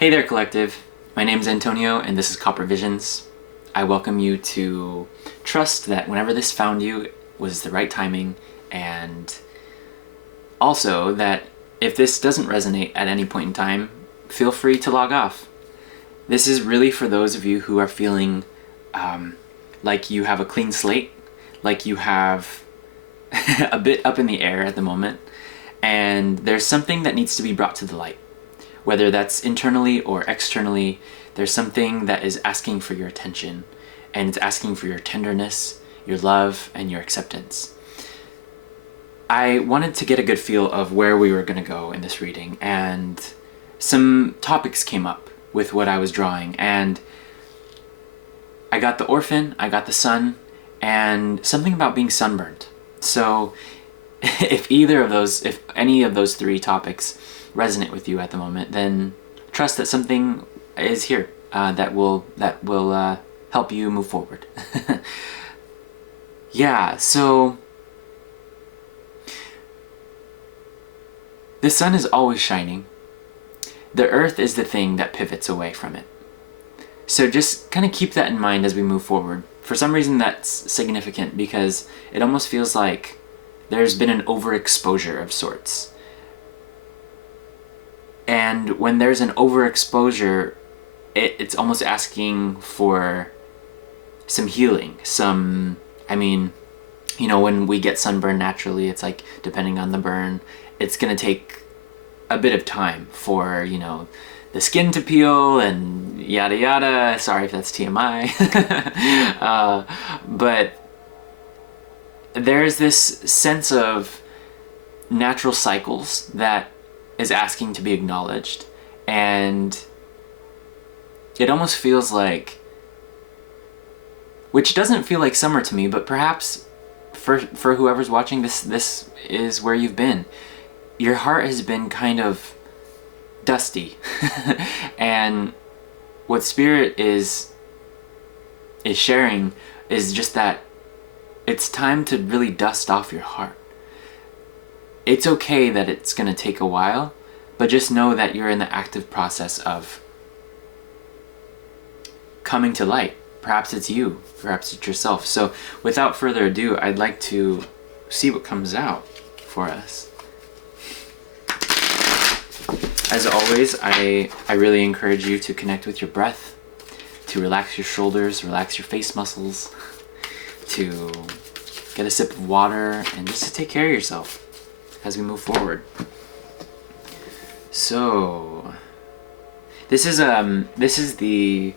Hey there, Collective. My name's Antonio, and this is Copper Visions. I welcome you to trust that whenever this found you was the right timing, and also that if this doesn't resonate at any point in time, feel free to log off. This is really for those of you who are feeling like you have a clean slate, like you have a bit up in the air at the moment, and there's something that needs to be brought to the light. Whether that's internally or externally, there's something that is asking for your attention, and it's asking for your tenderness, your love, and your acceptance. I wanted to get a good feel of where we were going to go in this reading, and some topics came up with what I was drawing, and I got the orphan, I got the sun, and something about being sunburned. So if any of those three topics resonate with you at the moment, then trust that something is here that will help you move forward. Yeah, so the sun is always shining. The earth is the thing that pivots away from it. So just kind of keep that in mind as we move forward. For some reason that's significant because it almost feels like there's been an overexposure of sorts. And when there's an overexposure, it's almost asking for some healing. When we get sunburn naturally, it's like, depending on the burn, it's going to take a bit of time for, the skin to peel and yada yada. Sorry if that's TMI. But there's this sense of natural cycles that is asking to be acknowledged, and it almost feels like, which doesn't feel like summer to me, but perhaps for whoever's watching this is where you've been. Your heart has been kind of dusty and what Spirit is sharing is just that it's time to really dust off your heart. It's okay that it's going to take a while, but just know that you're in the active process of coming to light. Perhaps it's you, perhaps it's yourself. So without further ado, I'd like to see what comes out for us. As always, I really encourage you to connect with your breath, to relax your shoulders, relax your face muscles, to get a sip of water, and just to take care of yourself as we move forward. So this is the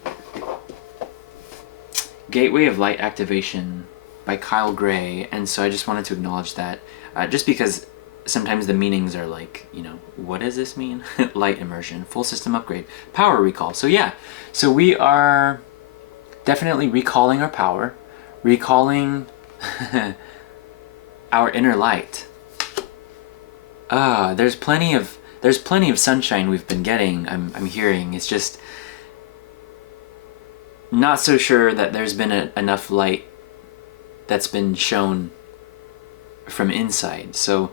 Gateway of Light Activation by Kyle Gray, and so I just wanted to acknowledge that, just because sometimes the meanings are like, what does this mean? Light immersion, full system upgrade, power recall. So yeah, so we are definitely recalling our power, recalling our inner light. There's plenty of sunshine we've been getting. I'm hearing. It's just not so sure that there's been enough light that's been shown from inside. So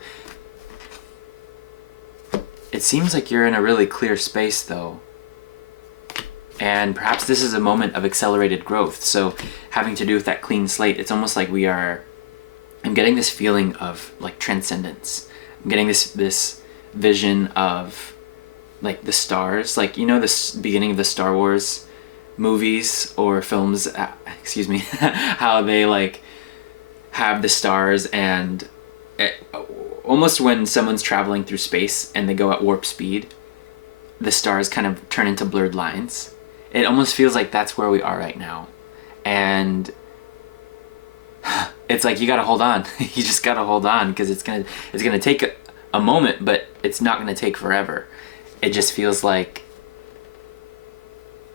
it seems like you're in a really clear space though. And perhaps this is a moment of accelerated growth. So having to do with that clean slate, it's almost like I'm getting this feeling of like transcendence. I'm getting this vision of like the stars, like this beginning of the Star Wars movies or films, how they like have the stars, and almost when someone's traveling through space and they go at warp speed, the stars kind of turn into blurred lines. It almost feels like that's where we are right now, and it's like you gotta hold on. You just gotta hold on, because it's gonna take a moment, but it's not gonna take forever. It just feels like,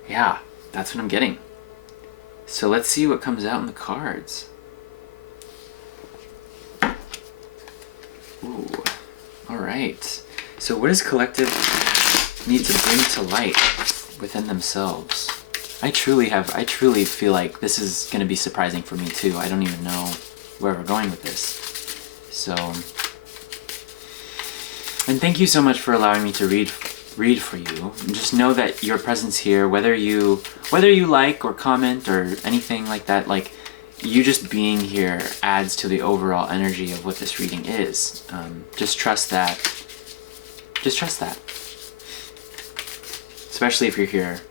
yeah, that's what I'm getting. So let's see what comes out in the cards. Ooh, all right. So what does Collective need to bring to light within themselves? I truly feel like this is going to be surprising for me too. I don't even know where we're going with this. So, and thank you so much for allowing me to read read for you. Just know that your presence here, whether you like or comment or anything like that, like you just being here adds to the overall energy of what this reading is. Just trust that. Just trust that. Especially if you're here,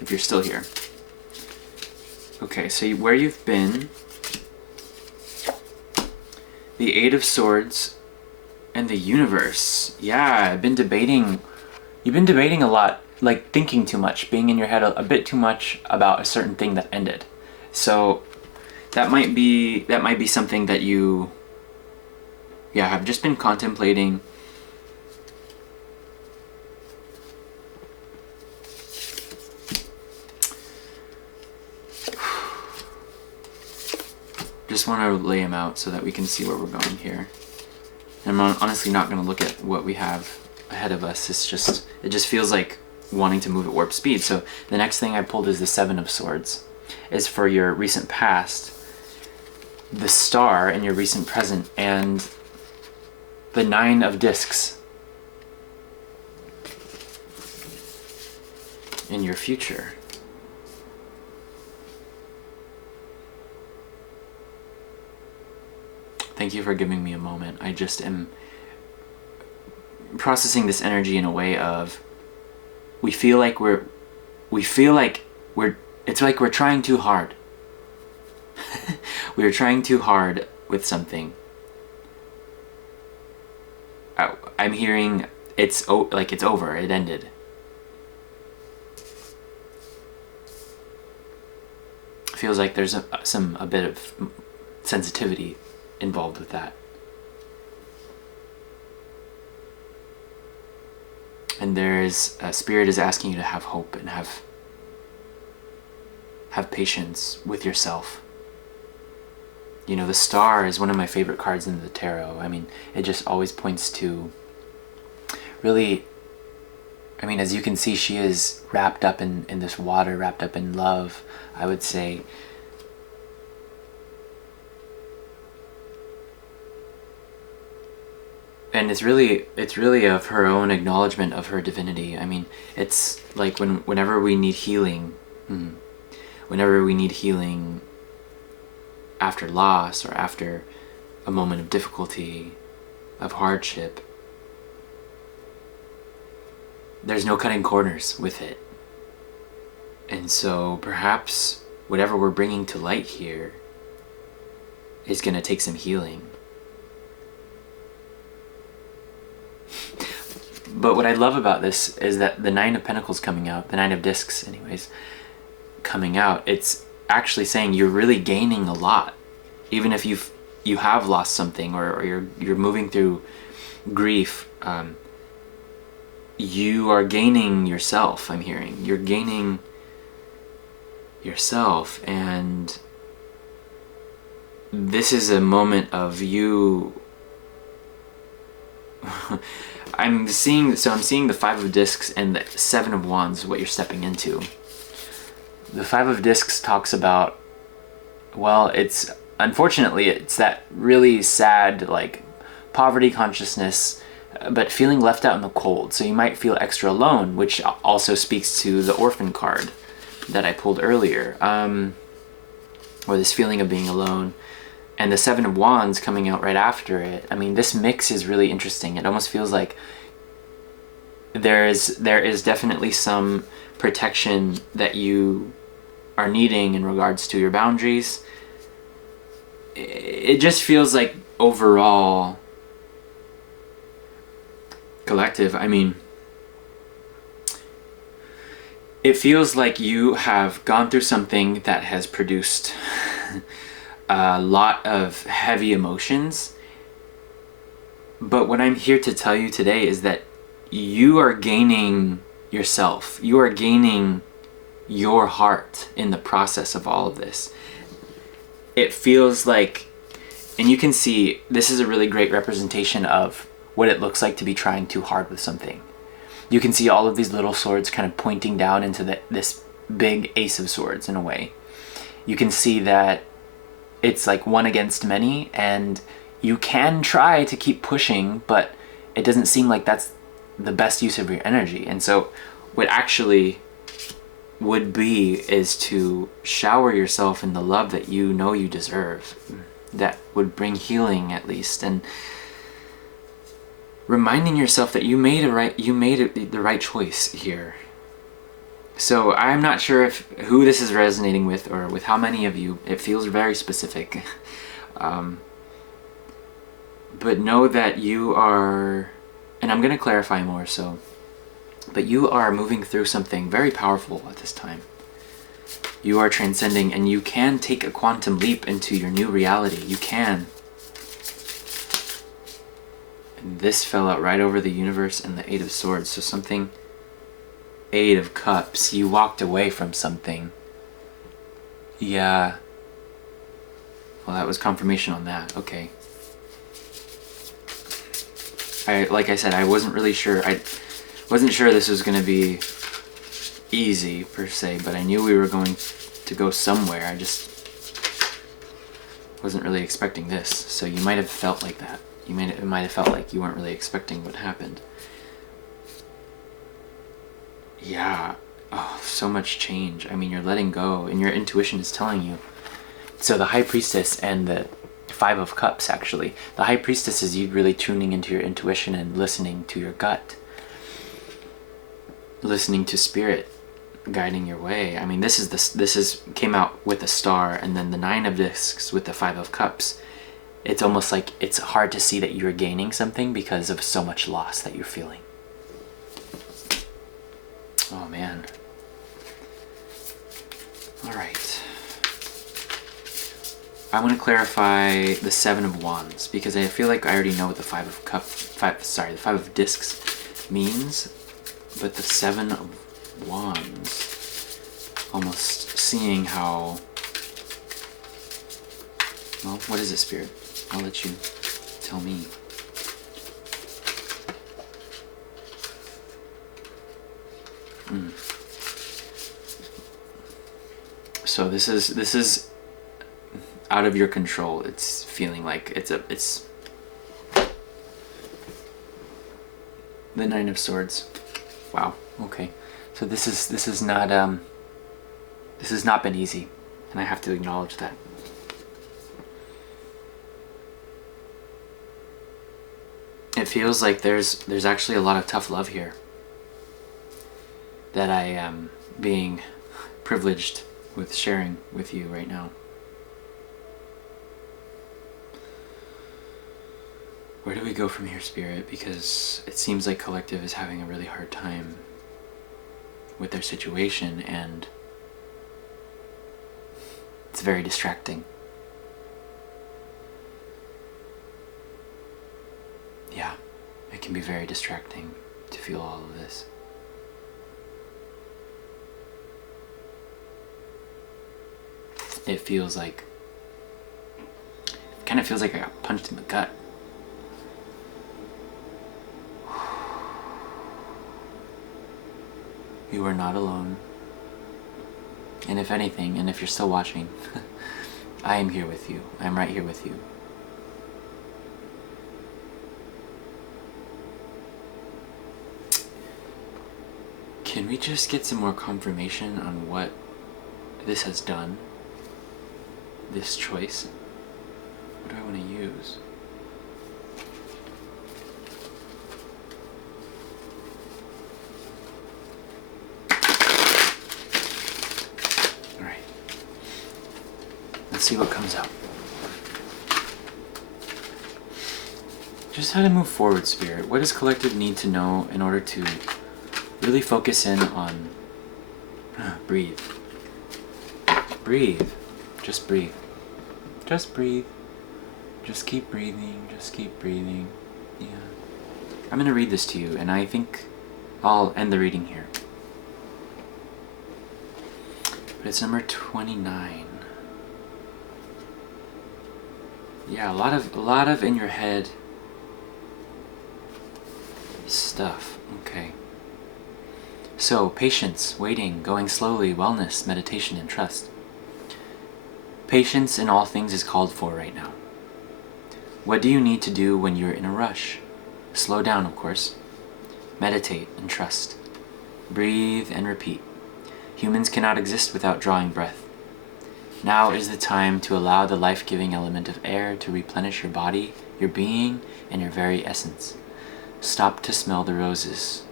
if you're still here. Okay, so where you've been, the Eight of Swords and the Universe. Yeah, you've been debating a lot, like thinking too much, being in your head a bit too much about a certain thing that ended. So that might be something that you, have just been contemplating. Just want to lay them out so that we can see where we're going here. And I'm honestly not going to look at what we have ahead of us. It just feels like wanting to move at warp speed. So the next thing I pulled is the Seven of Swords. Is for your recent past, the Star in your recent present, and the Nine of Discs in your future. Thank you for giving me a moment. I just am processing this energy in a way of it's like we're trying too hard. We are trying too hard with something. I'm hearing it's over, it ended. Feels like there's a bit of sensitivity involved with that. And Spirit is asking you to have hope and have patience with yourself. You know, the Star is one of my favorite cards in the tarot. I mean, it just always points to really, I mean, as you can see, she is wrapped up in this water, wrapped up in love, I would say. And it's really of her own acknowledgement of her divinity. I mean, it's like whenever we need healing, after loss or after a moment of difficulty, of hardship, there's no cutting corners with it. And so perhaps whatever we're bringing to light here is going to take some healing. But what I love about this is that the Nine of Pentacles coming out, the Nine of Discs anyways, coming out, it's actually saying you're really gaining a lot. Even if you have lost something or you're moving through grief, you are gaining yourself, I'm hearing. You're gaining yourself, and this is a moment of you I'm seeing the Five of Discs and the Seven of Wands, what you're stepping into. The Five of Discs talks about, well, unfortunately it's that really sad, like, poverty consciousness, but feeling left out in the cold. So you might feel extra alone, which also speaks to the Orphan card that I pulled earlier, or this feeling of being alone. And the Seven of Wands coming out right after it. I mean, this mix is really interesting. It almost feels like there is definitely some protection that you are needing in regards to your boundaries. It just feels like overall collective, I mean, it feels like you have gone through something that has produced a lot of heavy emotions. But what I'm here to tell you today is that you are gaining yourself. You are gaining your heart in the process of all of this. It feels like, and you can see, this is a really great representation of what it looks like to be trying too hard with something. You can see all of these little swords kind of pointing down into this big Ace of Swords in a way. You can see that it's like one against many, and you can try to keep pushing, but it doesn't seem like that's the best use of your energy. And so what actually would be is to shower yourself in the love that you know you deserve, that would bring healing at least, and reminding yourself that you made the right choice here. So I'm not sure who this is resonating with, or with how many of you. It feels very specific. But know that you are, and I'm going to clarify more so, but you are moving through something very powerful at this time. You are transcending, and you can take a quantum leap into your new reality. You can. And this fell out right over the universe and the Eight of Swords. So something, Eight of Cups, you walked away from something. Yeah. Well, that was confirmation on that. Okay. Like I said, I wasn't really sure. I wasn't sure this was going to be easy, per se, but I knew we were going to go somewhere. I just wasn't really expecting this. So you might have felt like that. It might have felt like you weren't really expecting what happened. Yeah. Oh, so much change. I mean, you're letting go, and your intuition is telling you. So the High Priestess and the Five of Cups, actually. The High Priestess is you really tuning into your intuition and listening to your gut. Listening to spirit guiding your way. I mean, this came out with a star, and then the Nine of Discs with the Five of Cups. It's almost like it's hard to see that you're gaining something because of so much loss that you're feeling. Oh man. All right. I want to clarify the Seven of Wands, because I feel like I already know what the the Five of Discs means, but the Seven of Wands, almost seeing how, well, what is it, Spirit? I'll let you tell me. So this is out of your control. It's feeling like it's the Nine of Swords. Wow. Okay. So this has not been easy, and I have to acknowledge that. It feels like there's actually a lot of tough love here that I am being privileged with sharing with you right now. Where do we go from here, Spirit? Because it seems like Collective is having a really hard time with their situation, and it's very distracting. Yeah, it can be very distracting to feel all of this. It kind of feels like I got punched in the gut. You are not alone. And if anything, and if you're still watching, I am here with you. I'm right here with you. Can we just get some more confirmation on what this has done? This choice? What do I want to use? Alright. Let's see what comes out. Just how to move forward, Spirit. What does Collective need to know in order to really focus in on breathe? Breathe. Just breathe. Just breathe. Just keep breathing. Just keep breathing. Yeah. I'm going to read this to you, and I think I'll end the reading here. But it's number 29. Yeah, a lot of in your head stuff. Okay. So, patience, waiting, going slowly, wellness, meditation, and trust. Patience in all things is called for right now. What do you need to do when you're in a rush? Slow down, of course. Meditate and trust. Breathe and repeat. Humans cannot exist without drawing breath. Now is the time to allow the life-giving element of air to replenish your body, your being, and your very essence. Stop to smell the roses.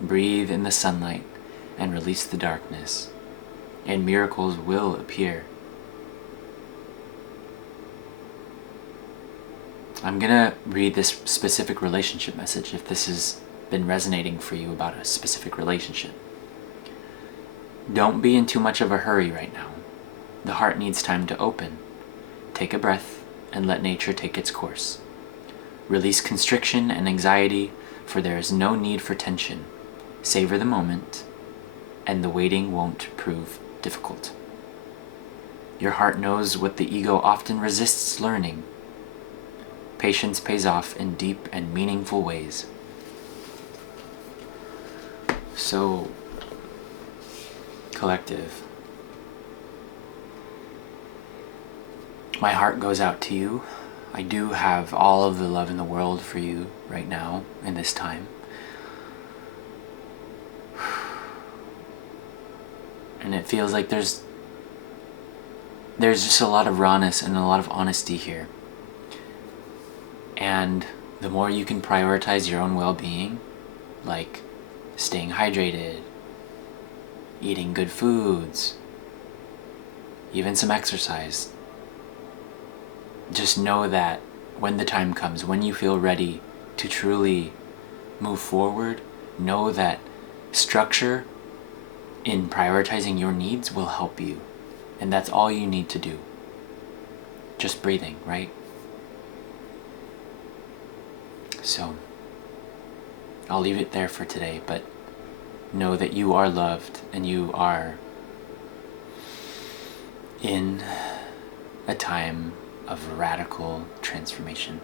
Breathe in the sunlight and release the darkness, and miracles will appear. I'm gonna read this specific relationship message if this has been resonating for you about a specific relationship. Don't be in too much of a hurry right now. The heart needs time to open. Take a breath and let nature take its course. Release constriction and anxiety, for there is no need for tension. Savor the moment, and the waiting won't prove difficult. Your heart knows what the ego often resists learning. Patience pays off in deep and meaningful ways. So, collective, my heart goes out to you. I do have all of the love in the world for you right now in this time. And it feels like there's just a lot of rawness and a lot of honesty here. And the more you can prioritize your own well-being, like staying hydrated, eating good foods, even some exercise, just know that when the time comes, when you feel ready to truly move forward, know that structure in prioritizing your needs will help you. And that's all you need to do. Just breathing, right? So, I'll leave it there for today, but know that you are loved and you are in a time of radical transformation.